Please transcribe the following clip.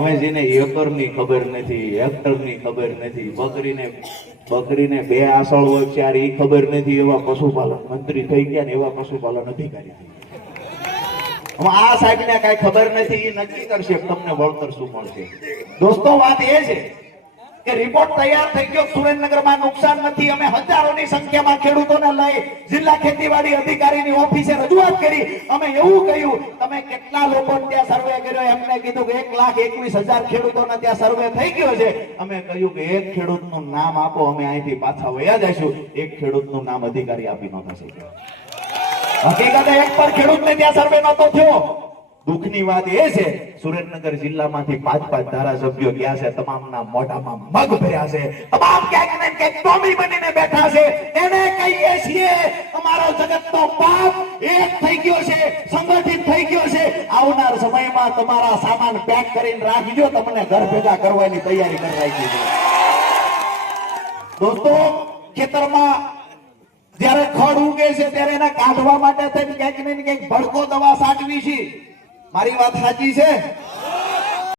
અમે જેને એકરની ખબર નથી, હેક્ટરની ખબર નથી, બકરીને બે આસળ હોય ત્યારે એ ખબર નથી, એવા પશુપાલન મંત્રી થઈ ગયા ને એવા પશુપાલન અધિકારી થઈ ગયા. આ સાહેબ ને કઈ ખબર નથી, એ નક્કી કરશે તમને વળતર શું મળશે. દોસ્તો વાત એ છે કે રિપોર્ટ તૈયાર થઈ ગયો, સુરેન્દ્રનગરમાં નુકસાન નથી. અમે હજારોની સંખ્યામાં ખેડૂતોને લઈ જિલ્લા ખેતીવાડી અધિકારીની ઓફિસે રજૂઆત કરી. અમે એવું કહ્યું, તમે કેટલા લોકો ત્યાં સર્વે કર્યો? એમને કીધું કે 1,21,000 ખેડૂતોને ત્યાં સર્વે થઈ ગયો છે. અમે કહ્યું કે એક ખેડૂતનું નામ આપો, અમે અહીંથી પાછા વયા જઈશું. એક ખેડૂતનું નામ અધિકારી આપી નહોતા શક્યા. હકીકતે એક પર ખેડૂતને ત્યાં સર્વે નહોતો થયો. દુઃખની વાત એ છે, સુરેન્દ્રનગર જિલ્લામાંથી 5 ધારાસભ્યો ગયા છે, તમામના મોઢામાં મગ ભર્યા છે, તમામ ક્યાંક ને ક્યાંક ટોમી બનીને બેઠા છે. એને કહીએ છીએ અમારો જગતનો બાપ એક થઈ ગયો છે, સંગઠિત થઈ ગયો છે. આવનાર સમયમાં તમારા સામાન પેક કરીને રાખજો, તમને ઘર ભેગા કરવાની તૈયારી કરી રાખી છે. દોસ્તો, ખેતરમાં જ્યારે ખડ ઉગે છે ત્યારે એને કાઢવા માટે થઈને ક્યાંક ને ક્યાંક ભડકો દવા છાંટવી છે. મારી વાત સાચી છે?